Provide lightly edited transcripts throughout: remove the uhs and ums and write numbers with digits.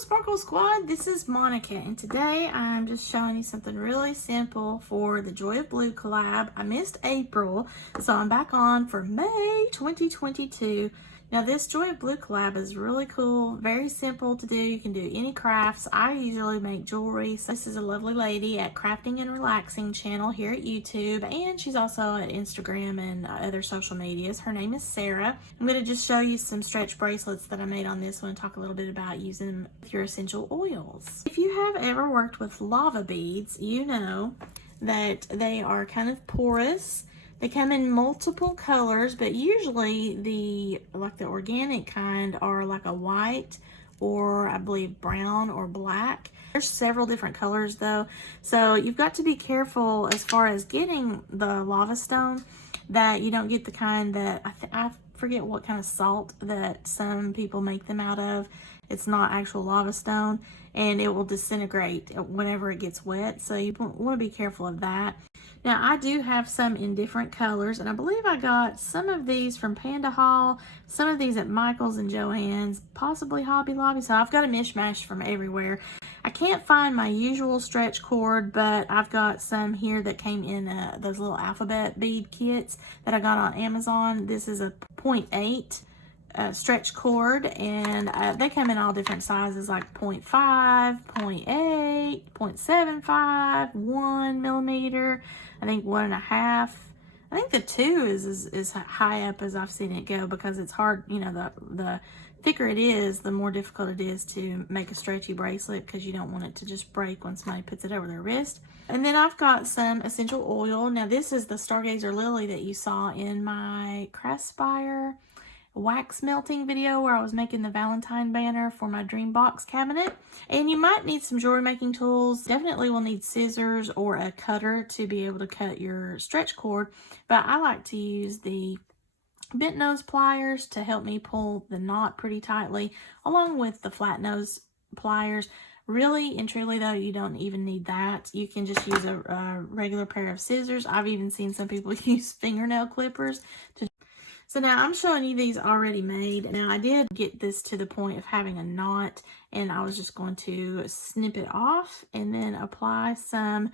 Sparkle Squad, this is Monica, and today I'm just showing you something really simple for the Joy of Blue collab. I missed April, so I'm back on for May 2022. Now this Joy of Blue collab is really cool, very simple to do. You can do any crafts. I usually make jewelry. So this is a lovely lady at Crafting and Relaxing channel here at YouTube, and she's also at Instagram and other social medias. Her name is Sarah. I'm going to just show you some stretch bracelets that I made on this one and talk a little bit about using them with your essential oils. If you have ever worked with lava beads, you know that they are kind of porous. They come in multiple colors, but usually the organic kind are like a white or I believe brown or black. There's several different colors though, so you've got to be careful as far as getting the lava stone that you don't get the kind that I forget what kind of salt that some people make them out of. It's not actual lava stone and it will disintegrate whenever it gets wet, so you want to be careful of that. Now I do have some in different colors, and I believe I got some of these from Panda Haul, some of these at Michael's and Joann's, possibly Hobby Lobby, so I've got a mishmash from everywhere. I can't find my usual stretch cord, but I've got some here that came in those little alphabet bead kits that I got on Amazon. This is a 0.8 stretch cord, and they come in all different sizes, like 0.5, 0.8, 0.75, 1 millimeter, I think 1.5. I think the 2 is high up as I've seen it go, because it's hard, you know, the thicker it is, the more difficult it is to make a stretchy bracelet, because you don't want it to just break when somebody puts it over their wrist. And then I've got some essential oil. Now this is the Stargazer Lily that you saw in my Craftspire wax melting video where I was making the Valentine banner for my dream box cabinet. And you might need some jewelry making tools. Definitely will need scissors or a cutter to be able to cut your stretch cord, but I like to use the bent nose pliers to help me pull the knot pretty tightly, along with the flat nose pliers. Really and truly though, you don't even need that. You can just use a regular pair of scissors. I've even seen some people use fingernail clippers to. So now I'm showing you these already made. Now I did get this to the point of having a knot, and I was just going to snip it off and then apply some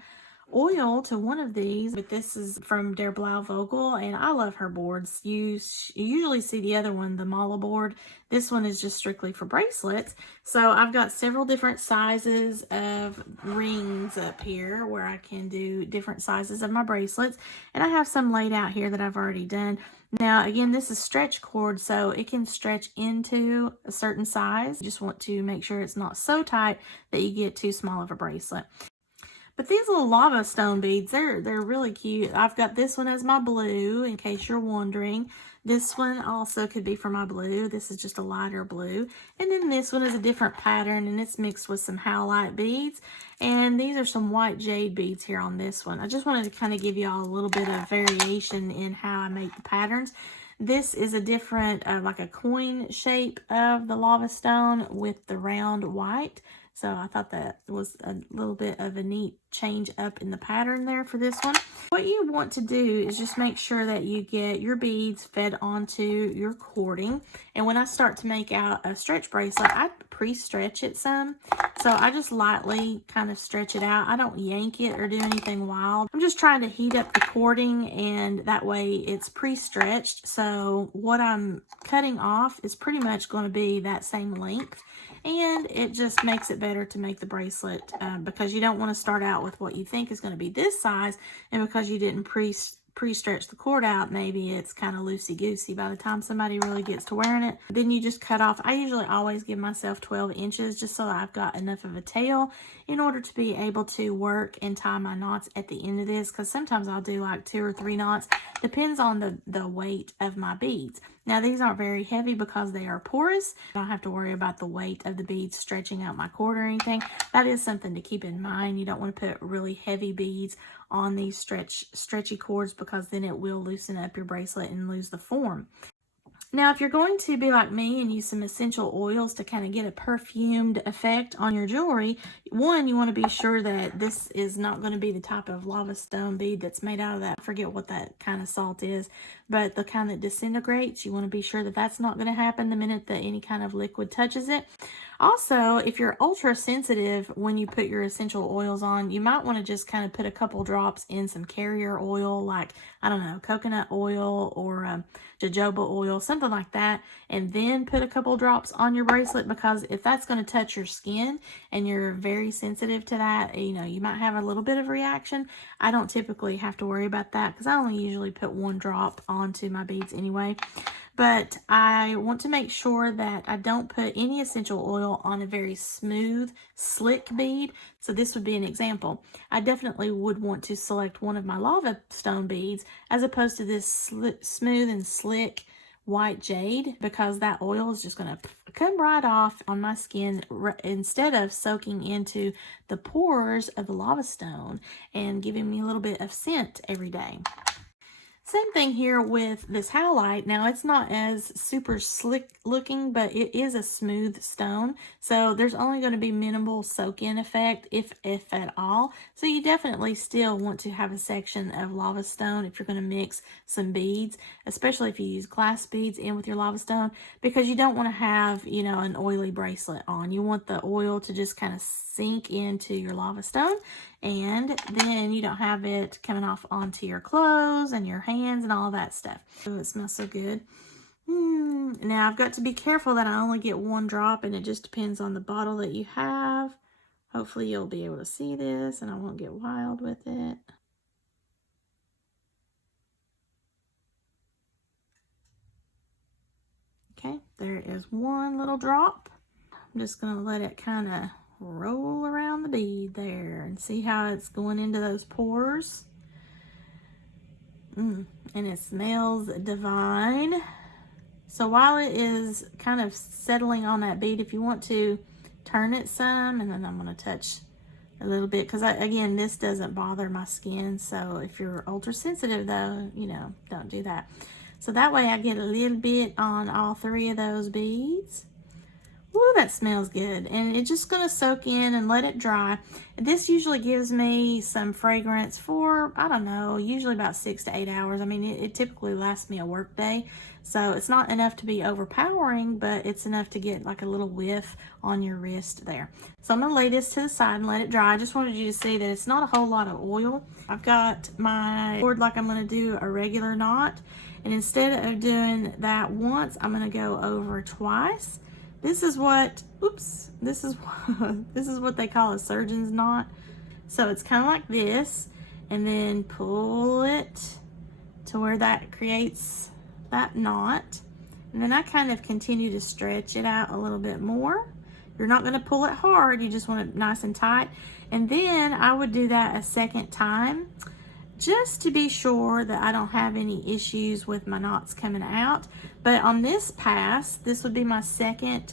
oil to one of these. But this is from Der Blau Vogel, and I love her boards. You usually see the other one, the Mala board. This one is just strictly for bracelets. So I've got several different sizes of rings up here where I can do different sizes of my bracelets, and I have some laid out here that I've already done. Now again, this is stretch cord, so it can stretch into a certain size. You just want to make sure it's not so tight that you get too small of a bracelet. But these little lava stone beads, they're really cute. I've got this one as my blue, in case you're wondering. This one also could be for my blue. This is just a lighter blue. And then this one is a different pattern, and it's mixed with some howlite beads. And these are some white jade beads here on this one. I just wanted to kind of give you all a little bit of variation in how I make the patterns. This is a different, like a coin shape of the lava stone with the round white. So I thought that was a little bit of a neat change up in the pattern there for this one. What you want to do is just make sure that you get your beads fed onto your cording. And when I start to make out a stretch bracelet, I pre-stretch it some. So I just lightly kind of stretch it out. I don't yank it or do anything wild. I'm just trying to heat up the cording, and that way it's pre-stretched. So what I'm cutting off is pretty much going to be that same length. And it just makes it better to make the bracelet because you don't want to start out with what you think is going to be this size, and because you didn't pre-stretch the cord out, maybe it's kind of loosey-goosey by the time somebody really gets to wearing it. Then you just cut off. I usually always give myself 12 inches just so I've got enough of a tail in order to be able to work and tie my knots at the end of this, because sometimes I'll do like 2 or 3 knots. Depends on the weight of my beads. Now these aren't very heavy because they are porous. I don't have to worry about the weight of the beads stretching out my cord or anything. That is something to keep in mind. You don't want to put really heavy beads on these stretchy cords, because then it will loosen up your bracelet and lose the form. Now, if you're going to be like me and use some essential oils to kind of get a perfumed effect on your jewelry, one, you want to be sure that this is not going to be the type of lava stone bead that's made out of that. I forget what that kind of salt is, but the kind that disintegrates, you want to be sure that that's not going to happen the minute that any kind of liquid touches it. Also, if you're ultra sensitive when you put your essential oils on, you might want to just kind of put a couple drops in some carrier oil, like, I don't know, coconut oil or jojoba oil, something like that, and then put a couple drops on your bracelet, because if that's going to touch your skin and you're very sensitive to that, you know, you might have a little bit of reaction. I don't typically have to worry about that because I only usually put 1 drop onto my beads anyway. But I want to make sure that I don't put any essential oil on a very smooth, slick bead. So this would be an example. I definitely would want to select one of my lava stone beads as opposed to this smooth and slick white jade, because that oil is just going to come right off on my skin instead of soaking into the pores of the lava stone and giving me a little bit of scent every day. Same thing here with this howlite. Now, it's not as super slick looking, but it is a smooth stone. So there's only going to be minimal soak-in effect, if at all. So you definitely still want to have a section of lava stone if you're going to mix some beads, especially if you use glass beads in with your lava stone, because you don't want to have, you know, an oily bracelet on. You want the oil to just kind of sink into your lava stone, and then you don't have it coming off onto your clothes and your hands and all that stuff. Oh, it smells so good. Now I've got to be careful that I only get 1 drop, and it just depends on the bottle that you have. Hopefully you'll be able to see this and I won't get wild with it. Okay, there is 1 little drop. I'm just going to let it kind of roll around the bead there and see how it's going into those pores. And it smells divine. So while it is kind of settling on that bead, if you want to turn it some, and then I'm going to touch a little bit, because again, this doesn't bother my skin. So if you're ultra sensitive though, you know, don't do that. So that way I get a little bit on all 3 of those beads. Ooh, that smells good. And it's just going to soak in and let it dry. This usually gives me some fragrance for, I don't know, usually about 6 to 8 hours. I mean, it typically lasts me a work day. So it's not enough to be overpowering, but it's enough to get like a little whiff on your wrist there. So I'm going to lay this to the side and let it dry. I just wanted you to see that it's not a whole lot of oil. I've got my cord like I'm going to do a regular knot. And instead of doing that once, I'm going to go over twice. This is what, this is what they call a surgeon's knot. So it's kind of like this, and then pull it to where that creates that knot. And then I kind of continue to stretch it out a little bit more. You're not going to pull it hard, you just want it nice and tight. And then I would do that a second time, just to be sure that I don't have any issues with my knots coming out. But on this pass, this would be my second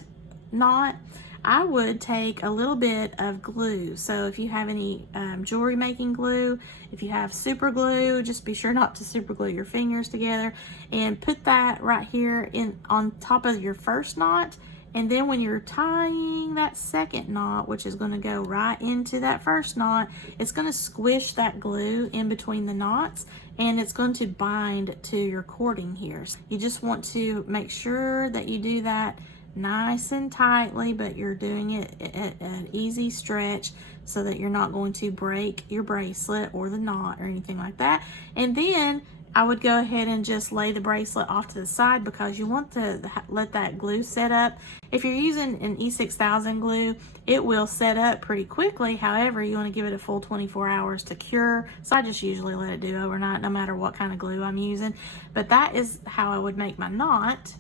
knot, I would take a little bit of glue. So if you have any jewelry making glue, if you have super glue, just be sure not to super glue your fingers together, and put that right here on top of your first knot. And then when you're tying that second knot, which is going to go right into that first knot, it's going to squish that glue in between the knots, and it's going to bind to your cording here. So you just want to make sure that you do that nice and tightly, but you're doing it at an easy stretch so that you're not going to break your bracelet or the knot or anything like that. And then I would go ahead and just lay the bracelet off to the side, because you want to let that glue set up. If you're using an E6000 glue, it will set up pretty quickly. However, you want to give it a full 24 hours to cure. So I just usually let it do overnight, no matter what kind of glue I'm using. But that is how I would make my knot.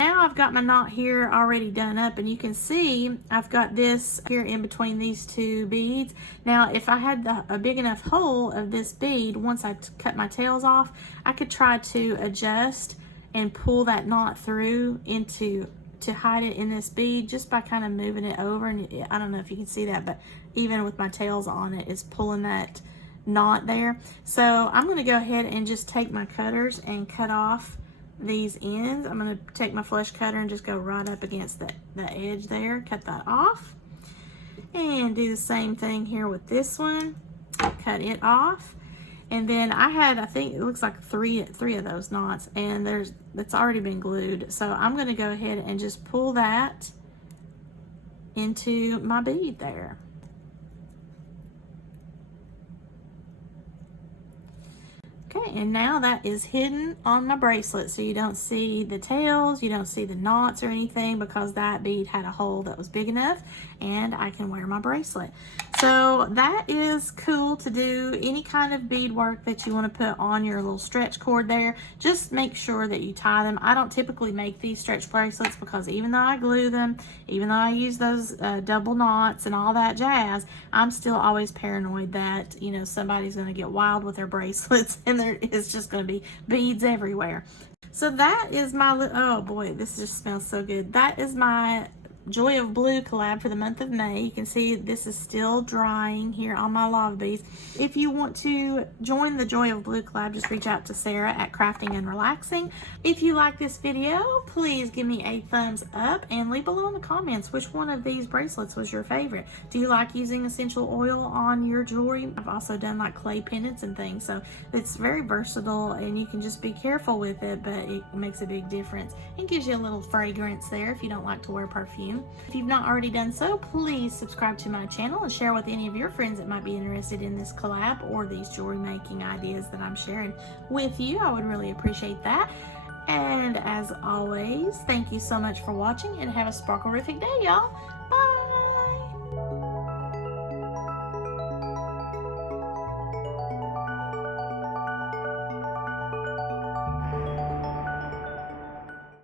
Now I've got my knot here already done up, and you can see I've got this here in between these 2 beads. Now if I had a big enough hole of this bead, once I cut my tails off, I could try to adjust and pull that knot through to hide it in this bead, just by kind of moving it over. And I don't know if you can see that, but even with my tails on it, it's pulling that knot there. So I'm going to go ahead and just take my cutters and cut off these ends. I'm going to take my flush cutter and just go right up against the edge there, cut that off, and do the same thing here with this one, cut it off. And then I think it looks like three of those knots, and it's already been glued. So I'm going to go ahead and just pull that into my bead there. Okay, and now that is hidden on my bracelet, so you don't see the tails, you don't see the knots or anything, because that bead had a hole that was big enough, and I can wear my bracelet. So that is cool to do any kind of bead work that you want to put on your little stretch cord there. Just make sure that you tie them. I don't typically make these stretch bracelets because even though I glue them, even though I use those double knots and all that jazz, I'm still always paranoid that, you know, somebody's going to get wild with their bracelets and it's just going to be beads everywhere. So that is my, oh boy, this just smells so good. That is my Joy of Blue collab for the month of May. You can see this is still drying here on my lava beads. If you want to join the Joy of Blue collab, just reach out to Sarah at Crafting and Relaxing. If you like this video, please give me a thumbs up and leave below in the comments which one of these bracelets was your favorite. Do you like using essential oil on your jewelry? I've also done like clay pendants and things, so it's very versatile and you can just be careful with it, but it makes a big difference. It gives you a little fragrance there if you don't like to wear perfume. If you've not already done so, please subscribe to my channel and share with any of your friends that might be interested in this collab or these jewelry making ideas that I'm sharing with you. I would really appreciate that. And as always, thank you so much for watching and have a sparkle-rific day, y'all. Bye.